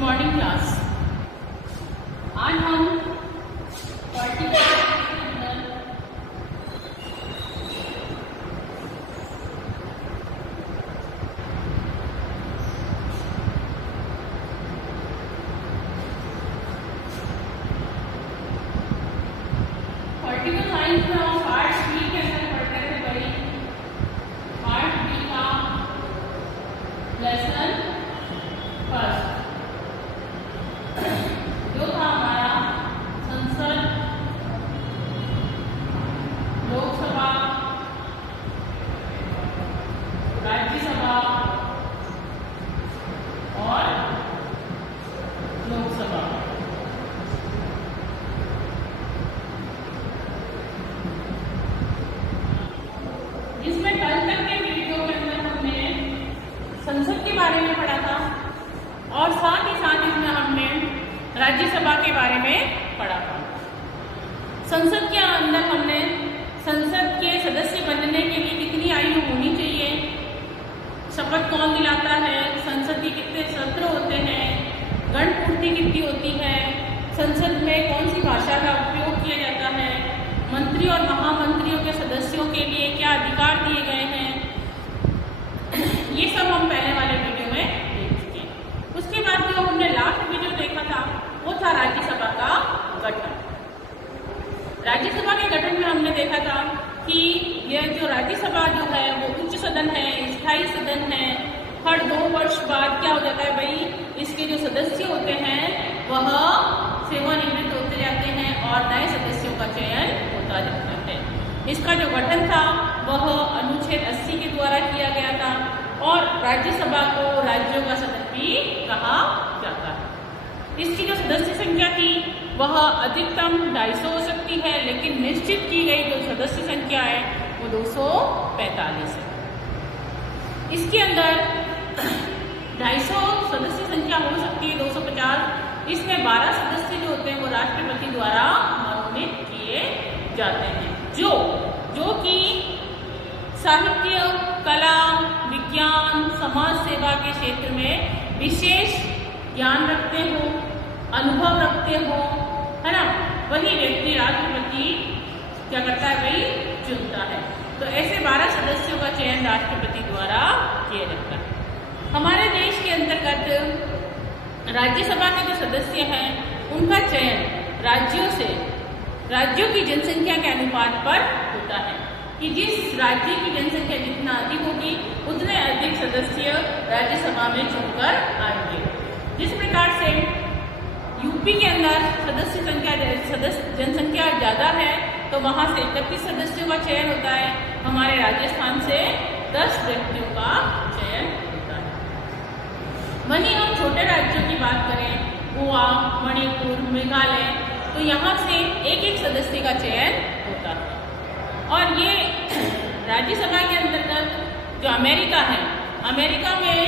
Morning class. आज हम vertical line का पार्ट बी के अंदर पढ़ते थे भाई। पार्ट बी का लेसन फर्स्ट जो था हमारा संसद, लोकसभा, राज्यसभा और लोकसभा। इसमें कल तक के वीडियो के अंदर हमने संसद के बारे में पढ़ा था और साथ ही साथ इसमें हमने राज्यसभा के बारे में पढ़ा था। संसद के अंदर हमने संसद के सदस्य बनने के लिए कितनी आयु होनी चाहिए, शपथ कौन दिलाता है, संसद के कितने सत्र होते हैं, गणपूर्ति कितनी होती है, संसद में कौन सी भाषा का उपयोग किया जाता है, मंत्री और महामंत्रियों के सदस्यों के लिए क्या अधिकार दिए गए हैं, ये सब हम पहले वाले वीडियो में देख चुके हैं। उसके बाद जो हमने लास्ट वीडियो देखा था वो था राज्यसभा का गठन। राज्यसभा के गठन में हमने देखा था कि यह जो राज्यसभा जो है वो उच्च सदन है, स्थायी सदन है। हर 2 वर्ष बाद क्या हो जाता है भाई, इसके जो सदस्य होते हैं वह सेवानिवृत्त होते जाते हैं और नए सदस्यों का चयन होता जाता है। इसका जो गठन था वह अनुच्छेद 80 के द्वारा किया गया था और राज्यसभा को राज्यों का सदन भी कहा जाता है। इसकी जो सदस्य संख्या थी वह अधिकतम 250 हो सकती है, लेकिन निश्चित की गई जो सदस्य संख्या है वो 245 है। इसके अंदर 250 सदस्य संख्या हो सकती है, 250। इसमें 12 सदस्य जो होते हैं वो राष्ट्रपति द्वारा मनोनीत किए जाते हैं, जो कि साहित्य, कला, विज्ञान, समाज सेवा के क्षेत्र में विशेष ज्ञान रखते हो, अनुभव रखते हो, है ना। वही व्यक्ति राष्ट्रपति क्या करता है भाई, चुनता है। तो ऐसे 12 सदस्यों का चयन राष्ट्रपति द्वारा किया जाता है। हमारे देश के अंतर्गत राज्यसभा के जो सदस्य हैं उनका चयन राज्यों की जनसंख्या के अनुपात पर होता है कि जिस राज्य की जनसंख्या जितना अधिक होगी उतने अधिक सदस्य राज्यसभा में चुनकर आएंगे। जिस प्रकार से यूपी के अंदर जनसंख्या ज्यादा है तो वहां से 31 सदस्यों का चयन होता है। हमारे राजस्थान से 10 व्यक्तियों का चयन होता है। वहीं हम छोटे राज्यों की बात करें, गोवा, मणिपुर, मेघालय, तो यहाँ से एक सदस्य का चयन होता है। और ये राज्यसभा के अंतर्गत जो अमेरिका है, अमेरिका में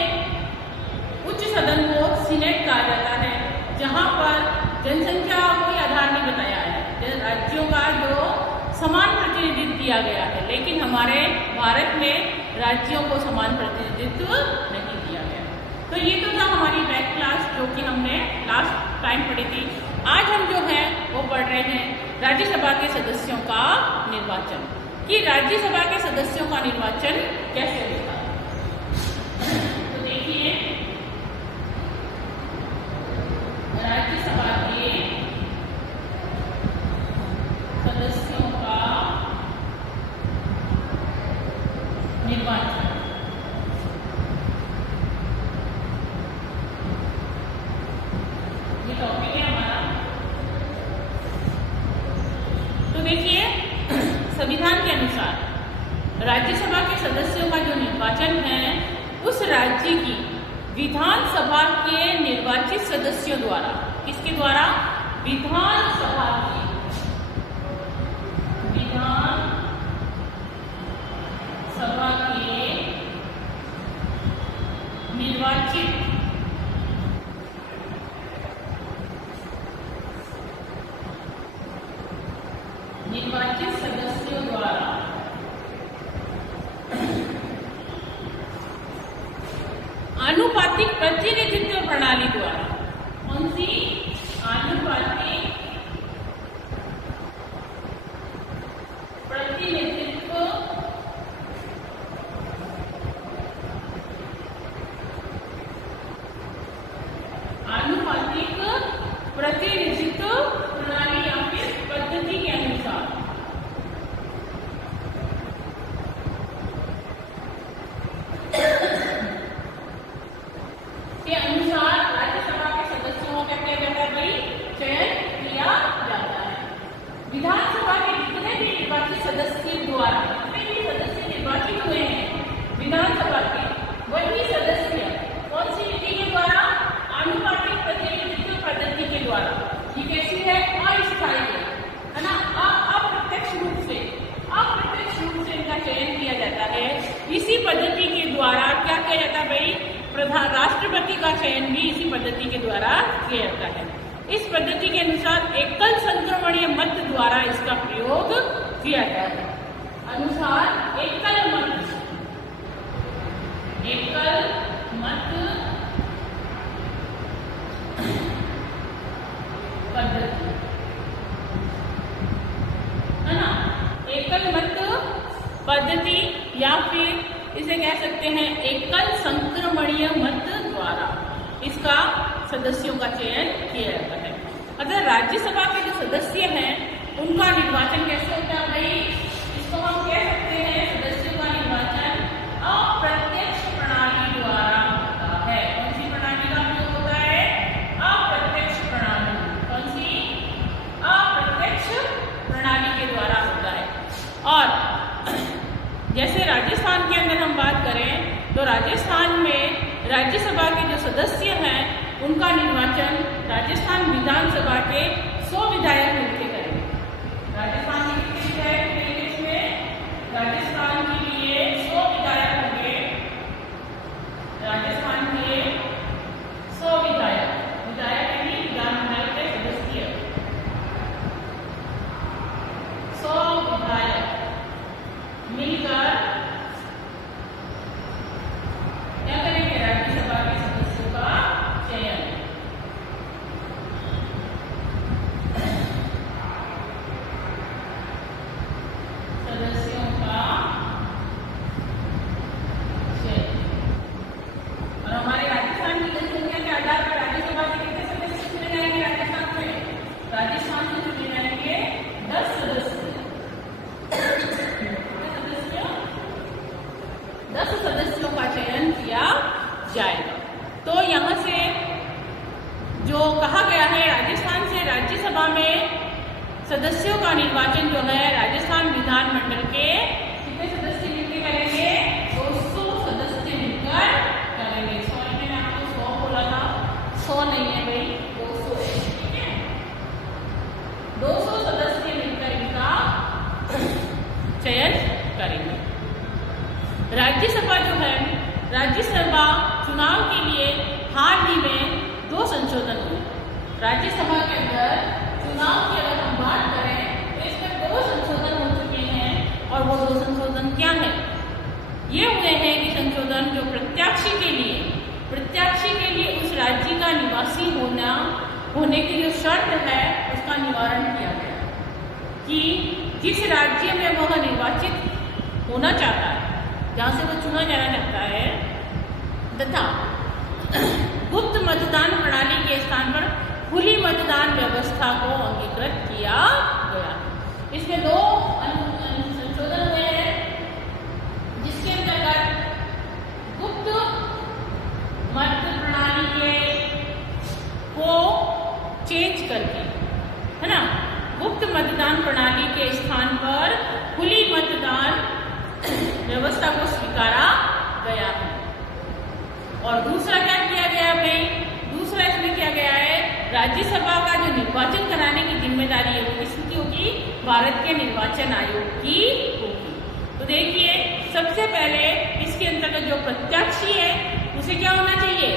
उच्च सदन को सीनेट कहा जाता है, जहाँ पर जनसंख्या कोई आधार नहीं बताया है, राज्यों का जो समान प्रतिनिधित्व दिया गया है। लेकिन हमारे भारत में राज्यों को समान प्रतिनिधित्व नहीं दिया गया। तो ये तो था हमारी बैक क्लास जो कि हमने लास्ट टाइम पढ़ी थी। आज हम जो है वो पढ़ रहे हैं राज्यसभा के सदस्यों का निर्वाचन, कि राज्यसभा के सदस्यों का निर्वाचन कैसे होता है। तो देखिए, राज्यसभा के सदस्यों का निर्वाचन। ये टॉपिक है हमारा। तो देखिए, संविधान के अनुसार राज्यसभा के सदस्यों का जो निर्वाचन है उस राज्य की विधानसभा के निर्वाचित सदस्यों द्वारा, किसके द्वारा, विधानसभा के निर्वाचित सदस्यों द्वारा आनुपातिक प्रतिनिधित्व प्रणाली द्वारा कौन सी? आनुपातिक प्रतिनिधित्व प्रणाली या फिर पद्धति के अनुसार राज्यसभा के सदस्यों का क्या किया जाता है भाई? चयन किया जाता है। विधानसभा के जितने भी निर्वाचित सदस्य द्वारा जितने भी सदस्य निर्वाचित हुए हैं विधानसभा के, वही सदस्य कौन सी विधि के द्वारा? आनुपातिक प्रतिनिधित्व पद्धति के द्वारा। ये कैसी है? अस्थायी है ना, अप्रत्यक्ष रूप से इनका चयन किया जाता है। इसी पद्धति के द्वारा क्या किया जाता है भाई? राष्ट्रपति का चयन भी इसी पद्धति के द्वारा किया जाता है। इस पद्धति के अनुसार एकल संक्रमणीय मत द्वारा इसका प्रयोग किया जाता है। अनुसार एकल मत पद्धति है ना, एकल मत पद्धति या फिर इसे कह सकते हैं एकल संक्रमणीय मत द्वारा इसका सदस्यों का चयन किया जाता है। अगर राज्यसभा के जो सदस्य हैं उनका निर्वाचन कैसे होता है भाई? इसको हम कह सकते हैं सदस्यों का निर्वाचन अप्रत्यक्ष प्रणाली द्वारा होता है। कौन सी प्रणाली का प्रयोग होता है? अप्रत्यक्ष प्रणाली। कौन सी? अप्रत्यक्ष प्रणाली के द्वारा होता है। और जैसे राजस्थान के अंदर हम बात करें तो राजस्थान में राज्यसभा के जो सदस्य हैं उनका निर्वाचन राजस्थान विधानसभा के 100 विधायक मिलकर करेंगे। राजस्थान के कितने विधायक होंगे इसमें? राजस्थान के लिए 100 विधायक होंगे। राजस्थान के 100 विधायक यानी विधानमंडल के सदस्य 100 विधायक मिलकर क्या करेंगे? राज्यसभा के सदस्यों का चयन। सदस्यों का चयन। और हमारे राजस्थान की जनसंख्या के आधार पर राज्यसभा के कितने सदस्य चुने जाएंगे? राजस्थान से चुने जाएंगे 10 सदस्य। 10 सदस्यों का चयन किया जाएगा। तो यहाँ से जो कहा गया है राजस्थान से राज्यसभा में सदस्यों का निर्वाचन जो है राजस्थान विधानमंडल के कितने सदस्य मिलकर करेंगे? 200 सदस्य मिलकर करेंगे। सॉरी मैंने आपको 100 बोला था, 100 नहीं है भाई, 200 है। ठीक है, 200 सदस्य मिलकर इनका चयन करेंगे। राज्यसभा जो है, राज्यसभा चुनाव के लिए हाल ही में 2 संशोधन हुए। राज्यसभा के अंदर चुनाव की अगर हम बात करें तो इसमें 2 संशोधन हो चुके हैं। और वो 2 संशोधन क्या है? ये हुए हैं कि संशोधन जो प्रत्याशी के लिए उस राज्य का निवासी होने की जो शर्त है उसका निवारण किया गया कि जिस राज्य में वह निर्वाचित होना चाहता है, जहां से वो चुना जाना चाहता है, तथा गुप्त मतदान प्रणाली के स्थान पर खुली मतदान व्यवस्था को अंगीकृत किया गया। इसमें 2 संशोधन हुए हैं जिसके अंतर्गत गुप्त मत प्रणाली को चेंज करके, है ना, गुप्त मतदान प्रणाली के स्थान पर खुली मतदान व्यवस्था को स्वीकारा गया है। और दूसरा क्या किया गया भाई? दूसरा इसमें क्या गया है? राज्यसभा का जो निर्वाचन कराने की जिम्मेदारी है वो किसकी होगी? भारत के निर्वाचन आयोग की होगी। तो देखिए, सबसे पहले इसके अंतर्गत जो प्रत्याशी है उसे क्या होना चाहिए?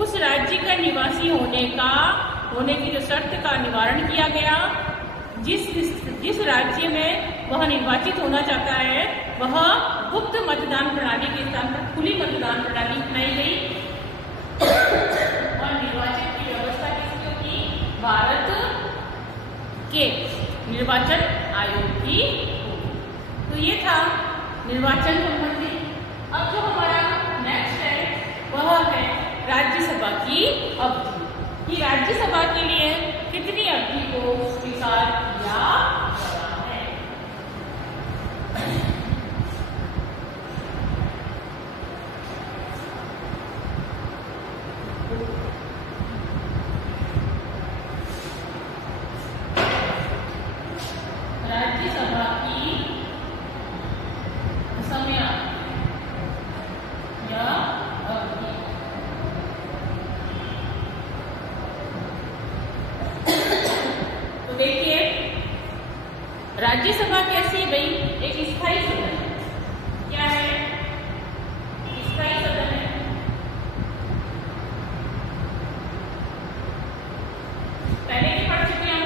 उस राज्य का निवासी होने की जो शर्त का निवारण किया गया। जिस राज्य में वह निर्वाचित होना चाहता है वह गुप्त मतदान प्रणाली के स्थान पर खुली मतदान प्रणाली अपनाई गई और निर्वाचन की व्यवस्था किसकी राज्यसभा की अवधि, कि राज्यसभा के लिए कितनी अवधि को स्वीकार किया गया है। राज्यसभा की समय या अवधि। तो देखिए राज्यसभा कैसी है भाई, एक स्थायी सदन है। क्या है? स्थायी सदन है। पहले भी पढ़ चुके हैं हम,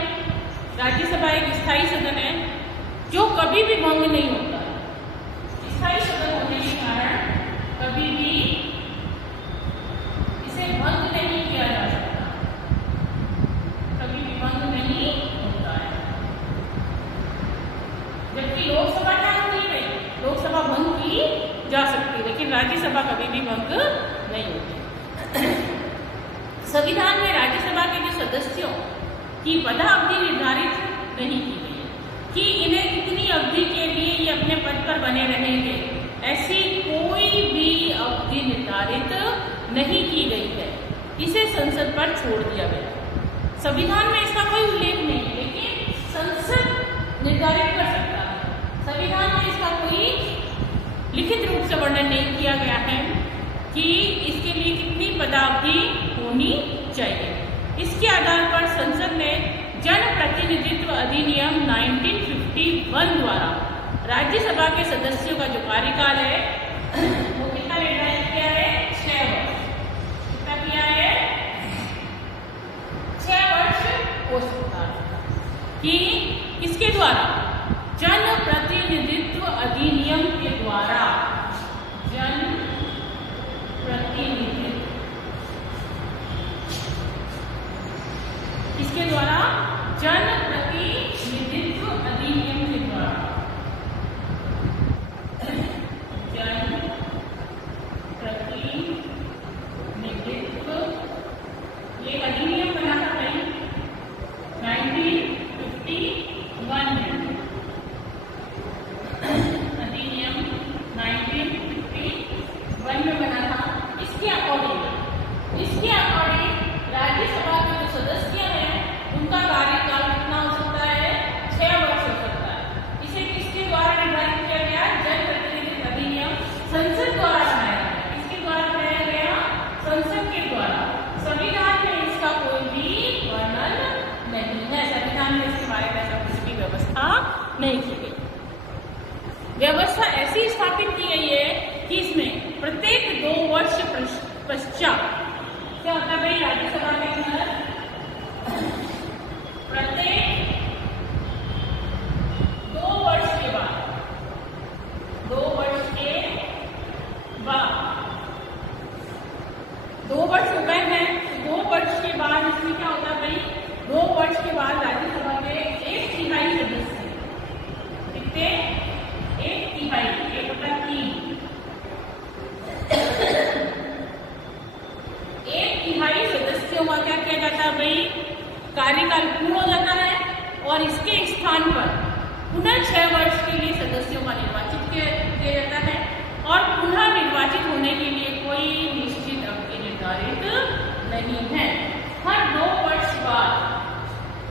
राज्यसभा एक स्थायी सदन है जो कभी भी भंग नहीं होता है। स्थायी सदन होने के कारण कभी भी इसे भंग नहीं किया जा सकता, कभी भी भंग नहीं होता है। जबकि लोकसभा क्या होती है? लोकसभा भंग की जा सकती है, लेकिन राज्यसभा कभी भी भंग नहीं होती। संविधान में राज्यसभा के जो सदस्यों की पदावधि निर्धारित नहीं की गई कि इन्हें कितनी अवधि के लिए ये अपने पद पर बने रहेंगे, ऐसी कोई भी अवधि निर्धारित नहीं की गई है। इसे संसद पर छोड़ दिया गया। संविधान में इसका कोई उल्लेख नहीं है, लेकिन संसद निर्धारित कर सकता है। संविधान में इसका कोई लिखित रूप से वर्णन नहीं किया गया है कि इसके लिए कितनी पदावधि होनी चाहिए। इसके आधार पर संसद ने जन प्रतिनिधित्व अधिनियम 1951 द्वारा राज्यसभा के सदस्यों का जो कार्यकाल है वो कितना निर्धारित किया है? 6 वर्ष। कितना किया है? 6 वर्ष हो सकता है। कि किसके द्वारा? जन प्रतिनिधित्व अधिनियम के द्वारा। जन प्रतिनिधित्व किसके द्वारा? जन प्रतिनिधित्व अधिनियम के द्वारा। जन प्रतिनिधित्व ये अधिनियम बना था भाई 1951 में। अधिनियम 1951 में बना था। इसके अकॉर्डिंग राज्यसभा के जो सदस्य हैं उनका कार्यकाल कितना हो सकता है? 6 वर्ष हो सकता है। इसे किसके द्वारा निर्धारित किया गया? जन प्रतिनिधित्व अधिनियम संसद द्वारा बनाया गया। किसके द्वारा बनाया गया? संसद के द्वारा। संविधान में इसका कोई भी वर्णन नहीं है। संविधान में इसके बारे में ऐसा कुछ भी व्यवस्था नहीं की गई। व्यवस्था ऐसी स्थापित की गई है कि इसमें प्रत्येक 2 वर्ष पश्चात क्या होता है भाई? राज्यसभा के अंदर प्रत्येक 2 वर्ष के बाद 2 वर्ष के बाद 2 वर्ष हो गए हैं, 2 वर्ष के बाद इसमें क्या होता है भाई? 2 वर्ष के बाद राज्यसभा के 1/3 सदस्य कितने? 1/3 1/3 1/3 सदस्यों का क्या किया जाता है भाई? कार्यकाल पूर्ण हो जाता है और इसके स्थान पर पुनः 6 वर्ष के लिए सदस्यों का निर्वाचित किया जाता है। और पुनः निर्वाचित होने के लिए कोई निश्चित अवधि निर्धारित नहीं है। हर 2 वर्ष बाद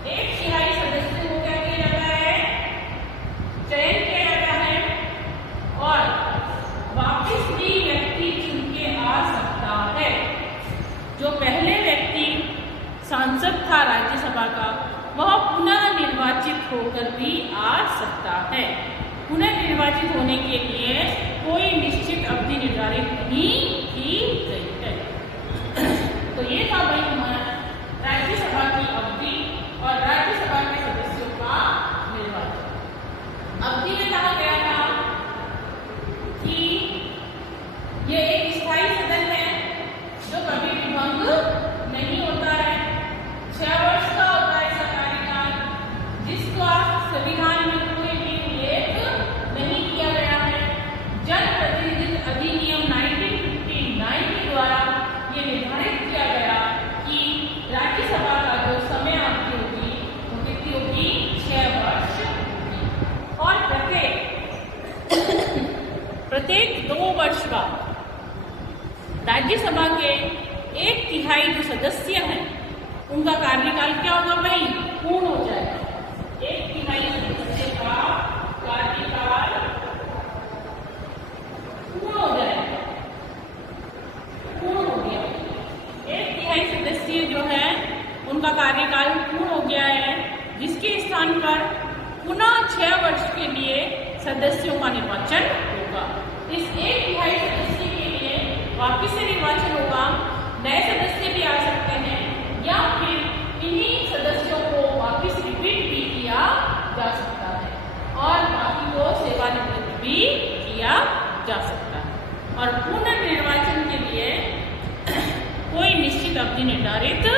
1/3 सदस्यों को क्या किया जाता है? चयन किया जाता है और वापिस भी व्यक्ति चुन के आ सकता है। जो पहले व्यक्ति सांसद था राज्यसभा का, वह पुनः निर्वाचित होकर भी आ सकता है। पुनः निर्वाचित होने के लिए कोई निश्चित अवधि निर्धारित नहीं की गई है। तो ये था भाई हमारा राज्यसभा की अवधि और राज्यसभा के सदस्यों का निर्वाचन। अवधि में कहा गया था कि ये एक स्थायी सदन है जो कभी भी भंग नहीं होता है। 6 वर्ष का होता है इसका कार्यकाल, जिसका संविधान में कोई भी उल्लेख नहीं किया गया है। जन प्रतिनिधित्व अधिनियम 1959 के द्वारा ये निर्धारित राज्यसभा के 1/3 जो सदस्य हैं उनका कार्यकाल क्या होगा भाई? पूर्ण हो जाएगा। 1/3 सदस्य का कार्यकाल पूर्ण हो जाएगा, पूर्ण हो गया। 1/3 सदस्य जो है उनका कार्यकाल पूर्ण हो गया है, जिसके स्थान पर पुनः 6 वर्ष के लिए सदस्यों का निर्वाचन होगा। इस 1/3 सदस्य के लिए वापिस से निर्वाचन होगा। नए सदस्य भी आ सकते हैं या फिर इन्हीं सदस्यों को वापिस रिपीट भी किया जा सकता है और बाकी को सेवानिवृत्त भी किया जा सकता है। और पुनर्निर्वाचन के लिए कोई निश्चित अवधि निर्धारित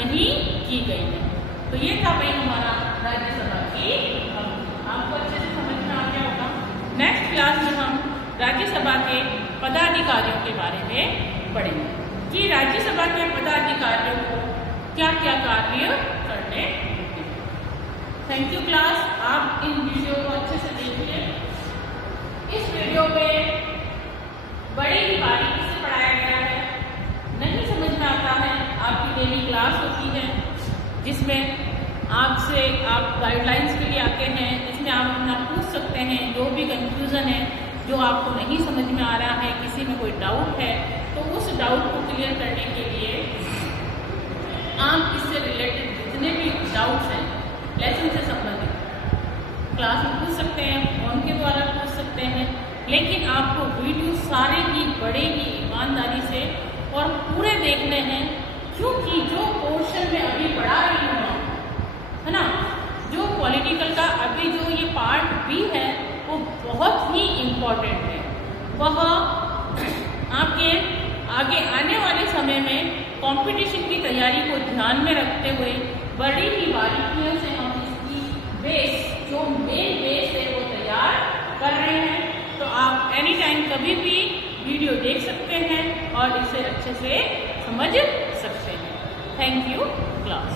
नहीं की गई है। तो ये था भाई हमारा राज्यसभा की अवधि। आपको अच्छे से समझ में आ गया होगा। नेक्स्ट क्लास में हम राज्यसभा के पदाधिकारियों के बारे में पढ़ेंगे कि राज्यसभा के पदाधिकारियों को क्या क्या कार्य करने होते हैं। Thank you class. आप इन वीडियो को अच्छे से देखिए। इस वीडियो में बड़ी ही बारीकी से पढ़ाया गया है। नहीं समझ में आता है, आपकी डेली क्लास होती है जिसमें आपसे आप गाइडलाइंस के लिए आते हैं, जिसमें आप अपना पूछ सकते हैं जो भी कंफ्यूजन है, जो आपको नहीं समझ में आ रहा है, किसी में कोई डाउट है, तो उस डाउट को क्लियर करने के लिए आप इससे रिलेटेड जितने भी डाउट्स हैं लेसन से संबंधित क्लास में पूछ सकते हैं, फोन के द्वारा पूछ सकते हैं। लेकिन आपको वीडियो सारे ही बड़े ही ईमानदारी से और पूरे देखने हैं, क्योंकि जो पोर्शन में अभी पढ़ा रही हूँ है ना, जो पॉलिटिकल का अभी जो ये पार्ट भी है वो बहुत ही इम्पोर्टेंट है। वह आपके आगे आने वाले समय में कंपटीशन की तैयारी को ध्यान में रखते हुए बड़ी ही बारीकियों से हम इसकी बेस, जो मेन बेस है, वो तैयार कर रहे हैं। तो आप एनी टाइम कभी भी वीडियो देख सकते हैं और इसे अच्छे से समझ सकते हैं। Thank you class.